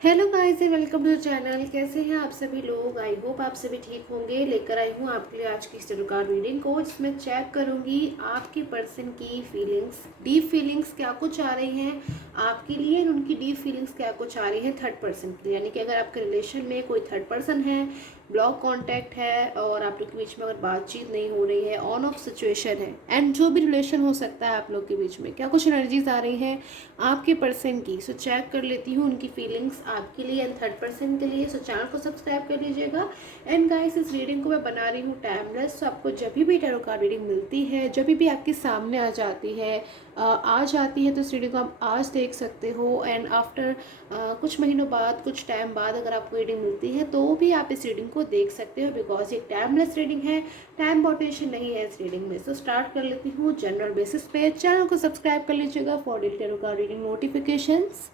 Hello guys and welcome to the channel. कैसे हैं आप सभी लोग? आई होप आप सभी ठीक होंगे। लेकर आई हूँ आपके लिए आज की इस tarot कार्ड रीडिंग को, जिसमें चेक करूंगी आपके पर्सन की फीलिंग्स, डीप फीलिंग्स क्या कुछ आ रही हैं आपके लिए, उनकी डीप फीलिंग्स क्या कुछ आ रही हैं थर्ड पर्सन के लिए। यानी कि अगर आपके रिलेशन में कोई थर्ड पर्सन है, ब्लॉक कॉन्टैक्ट है और आप लोग के बीच में अगर बातचीत नहीं हो रही है, ऑन ऑफ सिचुएशन है, एंड जो भी रिलेशन हो सकता है आप लोग के बीच में, क्या कुछ एनर्जीज आ रही हैं आपके पर्सन की। सो चेक कर लेती हूँ उनकी फीलिंग्स आपके लिए एंड थर्ड पर्सन के लिए। सो चैनल को सब्सक्राइब कर लीजिएगा। एंड गाइस, इस रीडिंग को मैं बना रही हूँ टाइमलेस। सो आपको जब भी टैरो कार्ड रीडिंग मिलती है, जब भी आपके सामने आ जाती है तो इस रीडिंग को आप आज देख सकते हो। एंड आफ्टर कुछ महीनों बाद, कुछ टाइम बाद अगर आपको रीडिंग मिलती है तो भी आप इस रीडिंग को देख सकते हो, बिकॉज ये टाइमलेस रीडिंग है, टाइम बाउंडेशन नहीं है इस रीडिंग में। सो स्टार्ट कर लेती हूँ जनरल बेसिस पे। चैनल को सब्सक्राइब कर लीजिएगा for daily tarot card reading notifications.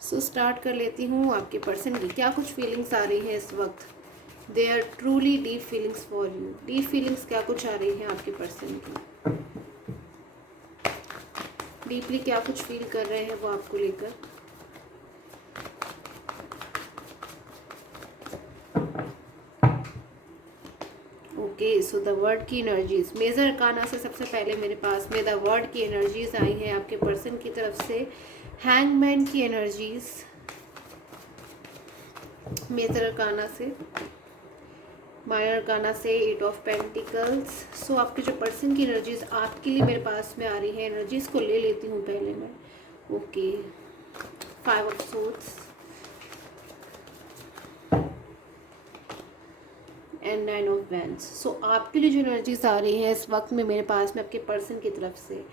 So start कर लेती हूँ आपके पर्सन की क्या कुछ फीलिंग्स आ रही है इस वक्त। They are truly deep feelings for you. Deep feelings क्या कुछ आ रही है आपके पर्सन की, डीपली क्या कुछ फील कर रहे हैं वो आपको लेकर। ओके, सो द वर्ड की एनर्जीज, मेजर अरकाना से सबसे पहले मेरे पास में द वर्ड की एनर्जीज आई हैं आपके पर्सन की तरफ से। हैंगमैन की एनर्जीज मेजर अरकाना से, माइनर अरकाना से एट ऑफ पेंटिकल्स। सो आपके जो पर्सन की एनर्जीज आपके लिए मेरे पास में आ रही है, एनर्जीज को ले लेती हूँ पहले मैं। Okay, five of swords and nine of wands. So आपके लिए जो एनर्जीज आ रही है इस वक्त में मेरे पास में आपके पर्सन की तरफ से,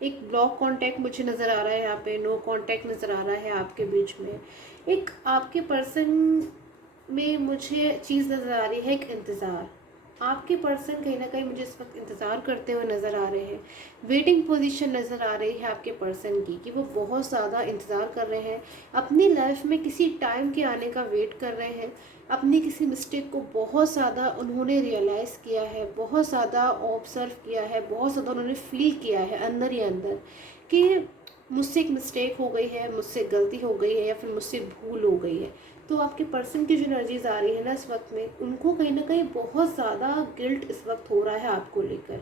एक ब्लॉक कांटेक्ट मुझे नज़र आ रहा है यहाँ पे, नो कांटेक्ट नज़र आ रहा है आपके बीच में। एक आपके पर्सन में मुझे चीज़ नज़र आ रही है, एक इंतज़ार। आपके पर्सन कहीं ना कहीं मुझे इस वक्त इंतज़ार करते हुए नज़र आ रहे हैं। वेटिंग पोजीशन नज़र आ रही है आपके पर्सन की, कि वो बहुत ज़्यादा इंतज़ार कर रहे हैं, अपनी लाइफ में किसी टाइम के आने का वेट कर रहे हैं। अपनी किसी मिस्टेक को बहुत ज़्यादा उन्होंने रियलाइज़ किया है, बहुत ज़्यादा ऑब्जर्व किया है, बहुत ज़्यादा उन्होंने फील किया है अंदर ही अंदर कि मुझसे एक मिस्टेक हो गई है, मुझसे गलती हो गई है, या फिर मुझसे भूल हो गई है। तो आपके पर्सन की जो एनर्जीज आ रही है ना इस वक्त में, उनको कहीं ना कहीं बहुत ज़्यादा गिल्ट इस वक्त हो रहा है आपको लेकर।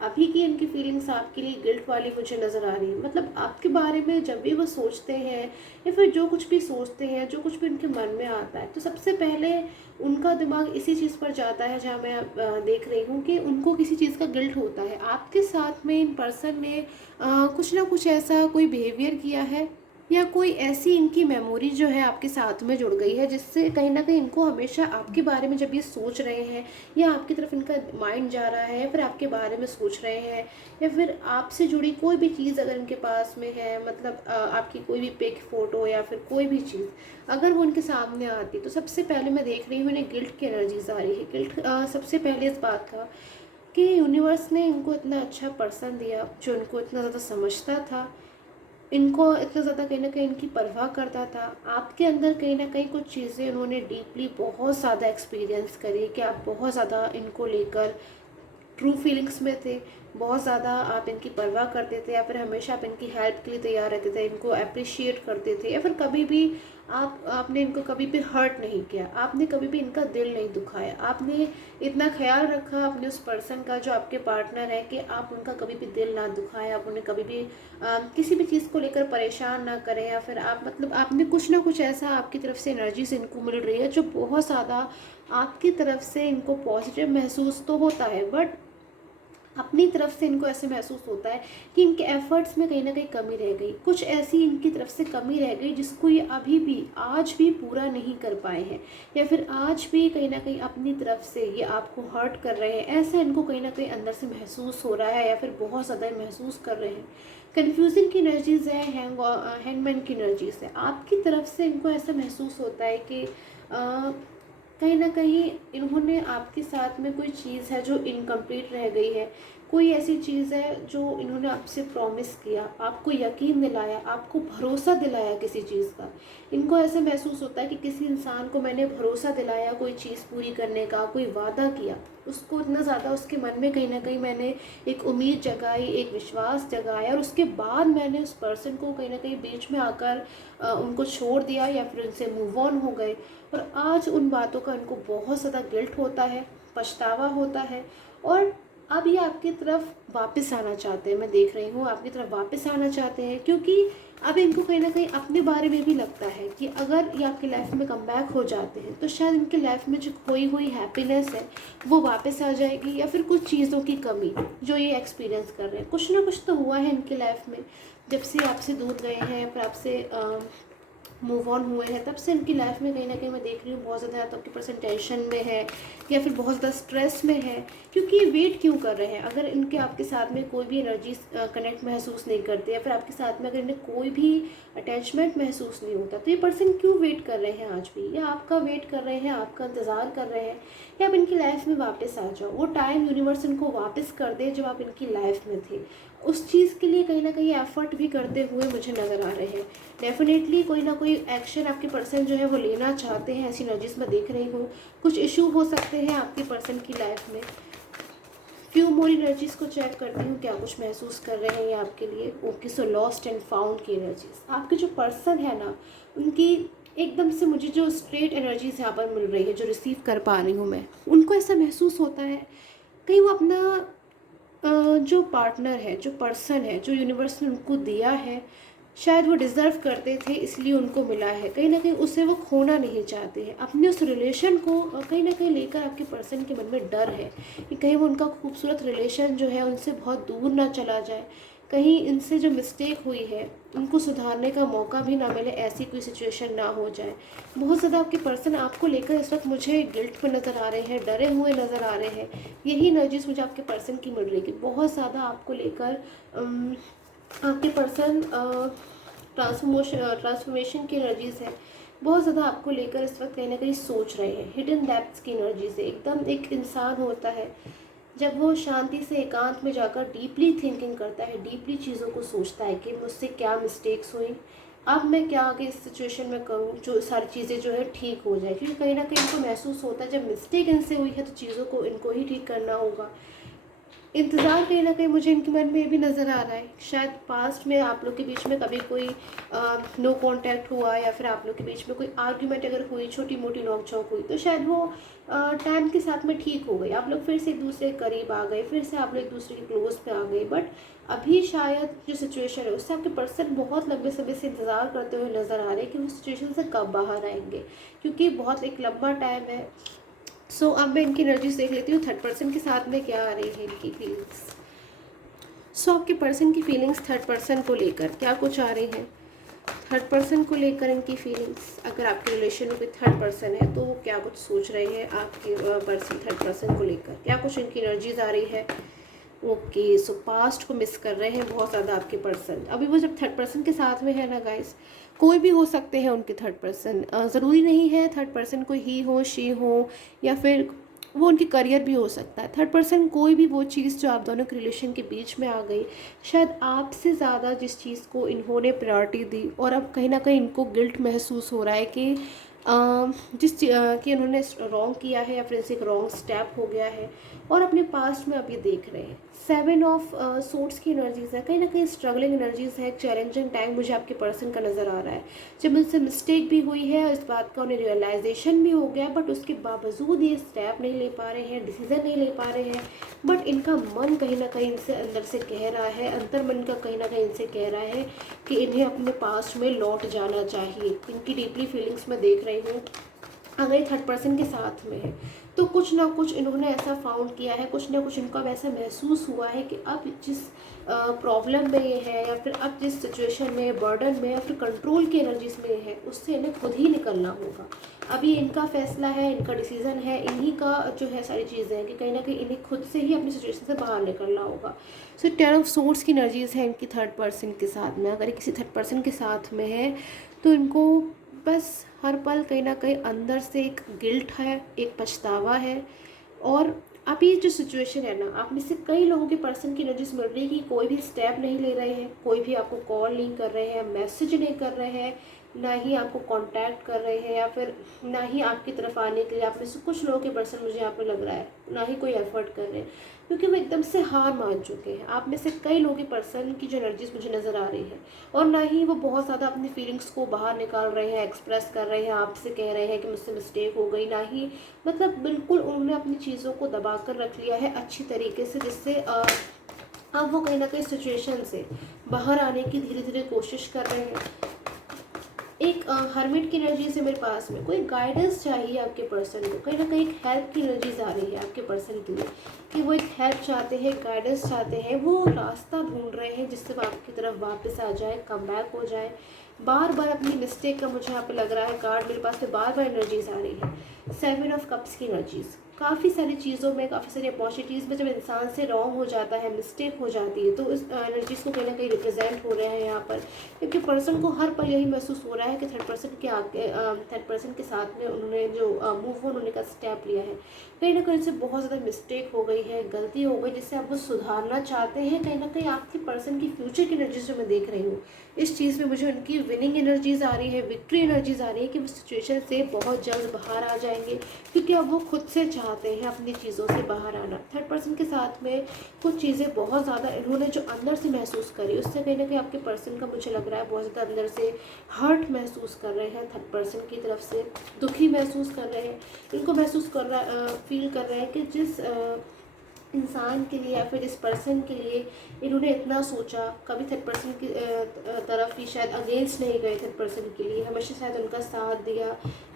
अभी की इनकी फीलिंग्स आपके लिए गिल्ट वाली मुझे नज़र आ रही है। मतलब आपके बारे में जब भी वो सोचते हैं, या फिर जो कुछ भी सोचते हैं, जो कुछ भी उनके मन में आता है, तो सबसे पहले उनका दिमाग इसी चीज़ पर जाता है, जहाँ मैं देख रही हूँ कि उनको किसी चीज़ का गिल्ट होता है। आपके साथ में इन पर्सन ने कुछ ना कुछ ऐसा कोई बिहेवियर किया है, या कोई ऐसी इनकी मेमोरी जो है आपके साथ में जुड़ गई है, जिससे कहीं ना कहीं इनको हमेशा आपके बारे में जब ये सोच रहे हैं, या आपकी तरफ इनका माइंड जा रहा है, या फिर आपके बारे में सोच रहे हैं, या फिर आपसे जुड़ी कोई भी चीज़ अगर इनके पास में है, मतलब आपकी कोई भी पिक, फोटो, या फिर कोई भी चीज़ अगर वो उनके सामने आती, तो सबसे पहले मैं देख रही हूँ इन्हें गिल्ट की एनर्जीज आ रही है। गिल्ट सबसे पहले इस बात का कि यूनिवर्स ने इनको इतना अच्छा पर्सन दिया, जो इनको इतना ज़्यादा समझता था, इनको इतना ज़्यादा कहीं ना कहीं इनकी परवाह करता था। आपके अंदर कहीं ना कहीं कुछ चीज़ें उन्होंने डीपली बहुत ज़्यादा एक्सपीरियंस करी, कि आप बहुत ज़्यादा इनको लेकर ट्रू फीलिंग्स में थे, बहुत ज़्यादा आप इनकी परवाह करते थे, या फिर हमेशा आप इनकी हेल्प के लिए तैयार रहते थे, इनको अप्रिशिएट करते थे, या फिर कभी भी आपने इनको कभी भी हर्ट नहीं किया, आपने कभी भी इनका दिल नहीं दुखाया, आपने इतना ख्याल रखा अपने उस पर्सन का जो आपके पार्टनर है, कि आप उनका कभी भी दिल ना दुखाएं, आप उन्हें कभी भी किसी भी चीज़ को लेकर परेशान ना करें, या फिर आप मतलब आपने कुछ ना कुछ ऐसा आपकी तरफ से एनर्जीज इनको मिल रही है जो बहुत ज़्यादा आपकी तरफ से इनको पॉजिटिव महसूस तो होता है, बट अपनी तरफ से इनको ऐसे महसूस होता है कि इनके एफर्ट्स में कहीं ना कहीं कमी रह गई, कुछ ऐसी इनकी तरफ से कमी रह गई जिसको ये अभी भी आज भी पूरा नहीं कर पाए हैं, या फिर आज भी कहीं ना कहीं अपनी तरफ से ये आपको हर्ट कर रहे हैं। ऐसा इनको कहीं ना कहीं अंदर से महसूस हो रहा है, या फिर बहुत ज़्यादा महसूस कर रहे हैं। कन्फ्यूजन की एनर्जीज है, हैंगमैन की एनर्जीज है। आपकी तरफ से इनको ऐसा महसूस होता है कि कहीं ना कहीं इन्होंने आपके साथ में कोई चीज़ है जो इनकम्प्लीट रह गई है, कोई ऐसी चीज़ है जो इन्होंने आपसे प्रॉमिस किया, आपको यकीन दिलाया, आपको भरोसा दिलाया किसी चीज़ का। इनको ऐसा महसूस होता है कि किसी इंसान को मैंने भरोसा दिलाया कोई चीज़ पूरी करने का, कोई वादा किया, उसको इतना ज़्यादा उसके मन में कहीं ना कहीं मैंने एक उम्मीद जगाई, एक विश्वास जगाया, और उसके बाद मैंने उस पर्सन को कहीं ना कहीं बीच में आकर उनको छोड़ दिया या फिर उनसे मूव ऑन हो गए। और आज उन बातों का इनको बहुत ज़्यादा गिल्ट होता है, पछतावा होता है, और अब ये आपकी तरफ वापस आना चाहते हैं। मैं देख रही हूँ आपकी तरफ वापस आना चाहते हैं, क्योंकि अब इनको कहीं ना कहीं अपने बारे में भी लगता है कि अगर ये आपकी लाइफ में कम बैक हो जाते हैं तो शायद इनकी लाइफ में जो खोई हुई हैप्पीनेस है वो वापस आ जाएगी, या फिर कुछ चीज़ों की कमी जो ये एक्सपीरियंस कर रहे हैं। कुछ ना कुछ तो हुआ है इनकी लाइफ में, जब से आपसे दूर गए हैं या फिर आपसे मूव ऑन हुए हैं, तब से इनकी लाइफ में कहीं ना कहीं मैं देख रही हूँ बहुत ज़्यादा तो आपकी पर्सन टेंशन में है या फिर बहुत ज़्यादा स्ट्रेस में है। क्योंकि ये वेट क्यों कर रहे हैं? अगर इनके आपके साथ में कोई भी एनर्जी कनेक्ट महसूस नहीं करते, या फिर आपके साथ में अगर इन्हें कोई भी अटैचमेंट महसूस नहीं होता, तो ये पर्सन क्यों वेट कर रहे हैं आज भी? या आपका वेट कर रहे हैं, आपका इंतज़ार कर रहे हैं, या आप इनकी लाइफ में वापस आ जाओ, वो टाइम यूनिवर्स इनको वापस कर दे जब आप इनकी लाइफ में थे। उस चीज़ के लिए कहीं ना कहीं एफर्ट भी करते हुए मुझे नज़र आ रहे हैं। डेफिनेटली कोई ना कोई एक्शन आपके पर्सन जो है वो लेना चाहते हैं, ऐसी एनर्जीज मैं देख रही हूँ। कुछ इशू हो सकते हैं आपके पर्सन की लाइफ में। फ्यू मोर एनर्जीज को चेक करती हूँ क्या कुछ महसूस कर रहे हैं ये आपके लिए। Okay, so lost and found की एनर्जीज, आपके जो पर्सन है ना, उनकी एकदम से मुझे जो स्ट्रेट एनर्जीज यहाँ पर मिल रही है, जो रिसीव कर पा रही हूँ मैं, उनको ऐसा महसूस होता है कहीं वो अपना जो पार्टनर है, जो पर्सन है, जो यूनिवर्स ने उनको दिया है, शायद वो डिज़र्व करते थे इसलिए उनको मिला है। कहीं ना कहीं उसे वो खोना नहीं चाहते हैं। अपने उस रिलेशन को कहीं ना कहीं लेकर आपके पर्सन के मन में डर है कि कहीं वो उनका खूबसूरत रिलेशन जो है उनसे बहुत दूर ना चला जाए, कहीं इनसे जो मिस्टेक हुई है उनको सुधारने का मौका भी ना मिले, ऐसी कोई सिचुएशन ना हो जाए। बहुत ज़्यादा आपके पर्सन आपको लेकर इस वक्त मुझे गिल्ट में नज़र आ रहे हैं, डरे हुए नज़र आ रहे हैं। यही एनर्जीज मुझे आपके पर्सन की मिल रही है कि बहुत ज़्यादा आपको लेकर आपके पर्सन ट्रांसफॉर्मेशन की एनर्जीज है, बहुत ज़्यादा आपको लेकर इस वक्त कहीं ना कहीं सोच रहे हैं। हिडन डेप्थ्स की एनर्जीज है। एकदम एक इंसान होता है जब वो शांति से एकांत में जाकर डीपली थिंकिंग करता है, डीपली चीज़ों को सोचता है कि मुझसे क्या मिस्टेक्स हुई, अब मैं क्या आगे इस सिचुएशन में करूँ जो सारी चीज़ें जो है ठीक हो जाए। क्योंकि कहीं ना कहीं इनको महसूस होता है जब मिस्टेक इनसे हुई है तो चीज़ों को इनको ही ठीक करना होगा। इंतज़ार कहीं न कहीं मुझे इनके मन में ये भी नज़र आ रहा है, शायद पास्ट में आप लोग के बीच में कभी कोई नो कांटेक्ट हुआ, या फिर आप लोग के बीच में कोई आर्ग्यूमेंट अगर हुई, छोटी मोटी नोक-झोंक हुई, तो शायद वो टाइम के साथ में ठीक हो गई। आप लोग फिर से एक दूसरे के करीब आ गए, फिर से आप लोग एक दूसरे के क्लोज़ पे आ गए। बट अभी शायद जो सिचुएशन है उससे आपके पर्सन बहुत लंबे समय से इंतज़ार करते हुए नज़र आ रहे हैं कि वो सिचुएशन से कब बाहर आएँगे, क्योंकि बहुत एक लंबा टाइम है। सो अब मैं इनकी एनर्जीज देख लेती हूँ थर्ड पर्सन के साथ में क्या आ रही है इनकी फीलिंग्स। सो आपके पर्सन की फीलिंग्स थर्ड पर्सन को लेकर क्या कुछ आ रही है? थर्ड पर्सन को लेकर इनकी फीलिंग्स, अगर आपके रिलेशन में कोई थर्ड पर्सन है तो वो क्या कुछ सोच रहे हैं आपके पर्सन थर्ड पर्सन को लेकर, क्या कुछ इनकी एनर्जीज आ रही है? ओके, सो पास्ट को मिस कर रहे हैं बहुत ज़्यादा आपके पर्सन। अभी वो जब थर्ड पर्सन के साथ में है ना गाइस, कोई भी हो सकते हैं उनके थर्ड पर्सन, ज़रूरी नहीं है थर्ड पर्सन कोई ही हो, शी हो, या फिर वो उनकी करियर भी हो सकता है। थर्ड पर्सन कोई भी वो चीज़ जो आप दोनों के रिलेशन के बीच में आ गई, शायद आपसे ज़्यादा जिस चीज़ को इन्होंने प्रायोरिटी दी, और अब कहीं ना कहीं इनको गिल्ट महसूस हो रहा है कि कि उन्होंने रॉन्ग किया है या फिर इनसे एक रॉन्ग स्टेप हो गया है, और अपने पास्ट में अब ये देख रहे हैं। 7 ऑफ सोर्ड्स की एनर्जीज है, कहीं ना कहीं स्ट्रगलिंग एनर्जीज है, चैलेंजिंग टाइम मुझे आपके पर्सन का नज़र आ रहा है। जब उनसे मिस्टेक भी हुई है, इस बात का उन्हें रियलाइजेशन भी हो गया, बट उसके बावजूद ये स्टेप नहीं ले पा रहे हैं, डिसीजन नहीं ले पा रहे हैं। बट इनका मन कहीं ना कहीं इनसे अंदर से कह रहा है, अंतर मन का कहीं ना कहीं इनसे कह रहा है कि इन्हें अपने पास्ट में लौट जाना चाहिए। इनकी डीपली फीलिंग्स में देख रही हूँ। अगर थर्ड पर्सन के साथ में है तो कुछ ना कुछ इन्होंने ऐसा फाउंड किया है, कुछ ना कुछ इनको अब ऐसा महसूस हुआ है कि अब जिस प्रॉब्लम में ये है, या फिर अब जिस सिचुएशन में, बर्डन में, या फिर कंट्रोल की एनर्जीज में है, उससे इन्हें खुद ही निकलना होगा। अभी इनका फैसला है, इनका डिसीजन है, इन्हीं का जो है सारी चीज़ें हैं कि कहीं ना कहीं इन्हें खुद से ही अपनी सिचुएशन से बाहर निकलना होगा। सो 10 ऑफ सोर्ड्स की एनर्जीज है इनकी थर्ड पर्सन के साथ में। अगर किसी थर्ड पर्सन के साथ में है तो इनको बस हर पल कहीं ना कहीं अंदर से एक गिल्ट है, एक पछतावा है, और अब ये जो सिचुएशन है ना, आप में से कई लोगों के पर्सन की एनर्जीज मिल रही है कि कोई भी स्टेप नहीं ले रहे हैं, कोई भी आपको कॉल नहीं कर रहे हैं, मैसेज नहीं कर रहे हैं, ना ही आपको कांटेक्ट कर रहे हैं, या फिर ना ही आपकी तरफ आने के लिए आप में से कुछ लोगों के पर्सन मुझे यहाँ पे लग रहा है ना ही कोई एफर्ट कर रहे हैं, क्योंकि वो एकदम से हार मान चुके हैं। आप में से कई लोगों के पर्सन की जो एनर्जीज मुझे नज़र आ रही है, और ना ही वो बहुत ज़्यादा अपनी फीलिंग्स को बाहर निकाल रहे हैं, एक्सप्रेस कर रहे हैं, आपसे कह रहे हैं कि मुझसे मिस्टेक हो गई, ना ही मतलब बिल्कुल उन्होंने अपनी चीज़ों को दबा कर रख लिया है अच्छी तरीके से, जिससे अब वो कहीं ना कहीं सिचुएशन से बाहर आने की धीरे धीरे कोशिश कर रहे हैं। एक हर्मिट की एनर्जी से मेरे पास में कोई गाइडेंस चाहिए आपके पर्सन को, कहीं ना कहीं एक हेल्प की एनर्जीज आ रही है आपके पर्सन के लिए, कि वो एक हेल्प चाहते हैं, गाइडेंस चाहते हैं, वो रास्ता ढूंढ रहे हैं जिससे वो आपकी तरफ वापस आ जाए, कम बैक हो जाए। बार बार अपनी मिस्टेक का मुझे यहाँ पे लग रहा है कार्ड मेरे पास में बार बार एनर्जीज आ रही है। 7 ऑफ कप्स की एनर्जीज काफ़ी सारी चीज़ों में, काफ़ी सारी अपॉर्चुनिटीज़ में जब इंसान से रॉन्ग हो जाता है, मिस्टेक हो जाती है, तो इस एनर्जीज़ को कहीं ना कहीं रिप्रेजेंट हो रहे हैं यहाँ पर, क्योंकि पर्सन को हर पल यही महसूस हो रहा है कि थर्ड पर्सन के साथ में उन्होंने जो मूव ऑन होने का स्टेप लिया है, कहीं ना कहीं से बहुत ज़्यादा मिस्टेक हो गई है, गलती हो गई, जिससे आप वो सुधारना चाहते हैं। कहीं ना कहीं आपके पर्सन की फ्यूचर की एनर्जीज जो मैं देख रही हूँ, इस चीज़ में मुझे उनकी विनिंग एनर्जीज आ रही है, विक्ट्री एनर्जीज आ रही है, कि वो सिचुएशन से बहुत जल्द बाहर आ जाएंगे, क्योंकि अब वो खुद से चाहते हैं अपनी चीज़ों से बाहर आना। थर्ड पर्सन के साथ में कुछ चीज़ें बहुत ज़्यादा इन्होंने जो अंदर से महसूस करी, उससे कहीं ना कहीं आपके पर्सन का मुझे लग रहा है बहुत ज़्यादा अंदर से हर्ट महसूस कर रहे हैं, थर्ड पर्सन की तरफ से दुखी महसूस कर रहे हैं। इनको महसूस कर रहा फील कर रहे हैं कि जिस इंसान के लिए या फिर जिस पर्सन के लिए इन्होंने इतना सोचा, कभी थर्ड पर्सन की तरफ ही शायद अगेंस्ट नहीं गए, थर्ड पर्सन के लिए हमेशा शायद उनका साथ दिया,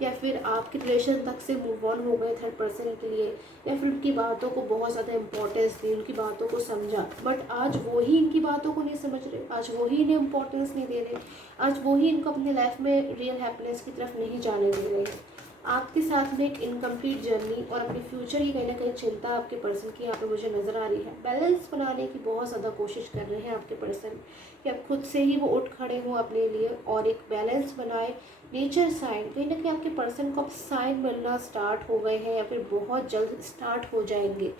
या फिर आपके रिलेशन तक से मूव ऑन हो गए थर्ड पर्सन के लिए, या फिर उनकी बातों को बहुत ज़्यादा इंपॉर्टेंस दी, उनकी बातों को समझा। बट आज वो ही इनकी बातों को नहीं समझ रहे, आज वो ही इन्हें इंपॉर्टेंस नहीं दे रहे, आज वो ही इनको अपने लाइफ में रियल हैप्पीनेस की तरफ नहीं जाने दे रहे हैं। आपके साथ में एक इनकम्प्लीट जर्नी और अपने फ्यूचर की कहीं ना कहीं चिंता आपके पर्सन की यहाँ पे मुझे नज़र आ रही है। बैलेंस बनाने की बहुत ज़्यादा कोशिश कर रहे हैं आपके पर्सन, कि अब खुद से ही वो उठ खड़े हों अपने लिए और एक बैलेंस बनाए। नेचर साइन, कहीं ना कहीं आपके पर्सन को अब साइन मिलना स्टार्ट हो गए हैं, या फिर बहुत जल्द स्टार्ट हो जाएंगे,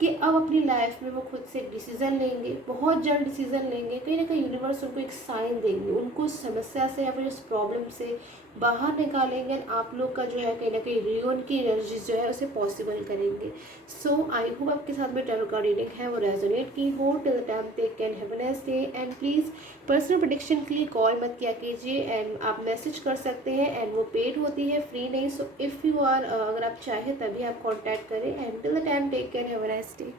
कि अब अपनी लाइफ में वो खुद से एक डिसीज़न लेंगे, बहुत जल्द डिसीज़न लेंगे। कहीं ना कहीं यूनिवर्स उनको एक साइन देंगे, उनको उस समस्या से या फिर इस प्रॉब्लम से बाहर निकालेंगे। आप लोग का जो है कहीं ना कहीं रियून की एनर्जी जो है उसे पॉसिबल करेंगे। सो आई होप आपके साथ में टैरो कार्ड रीडिंग है वो रेजोनेट की हो। Till the time take can have a nice day, and please personal prediction के लिए कॉल मत किया कीजिए, एंड आप मैसेज कर सकते हैं, एंड वो पेड होती है, फ्री नहीं। सो इफ़ यू आर अगर आप चाहें तभी आप कॉन्टैक्ट करें, and till the time take care, have a nice day.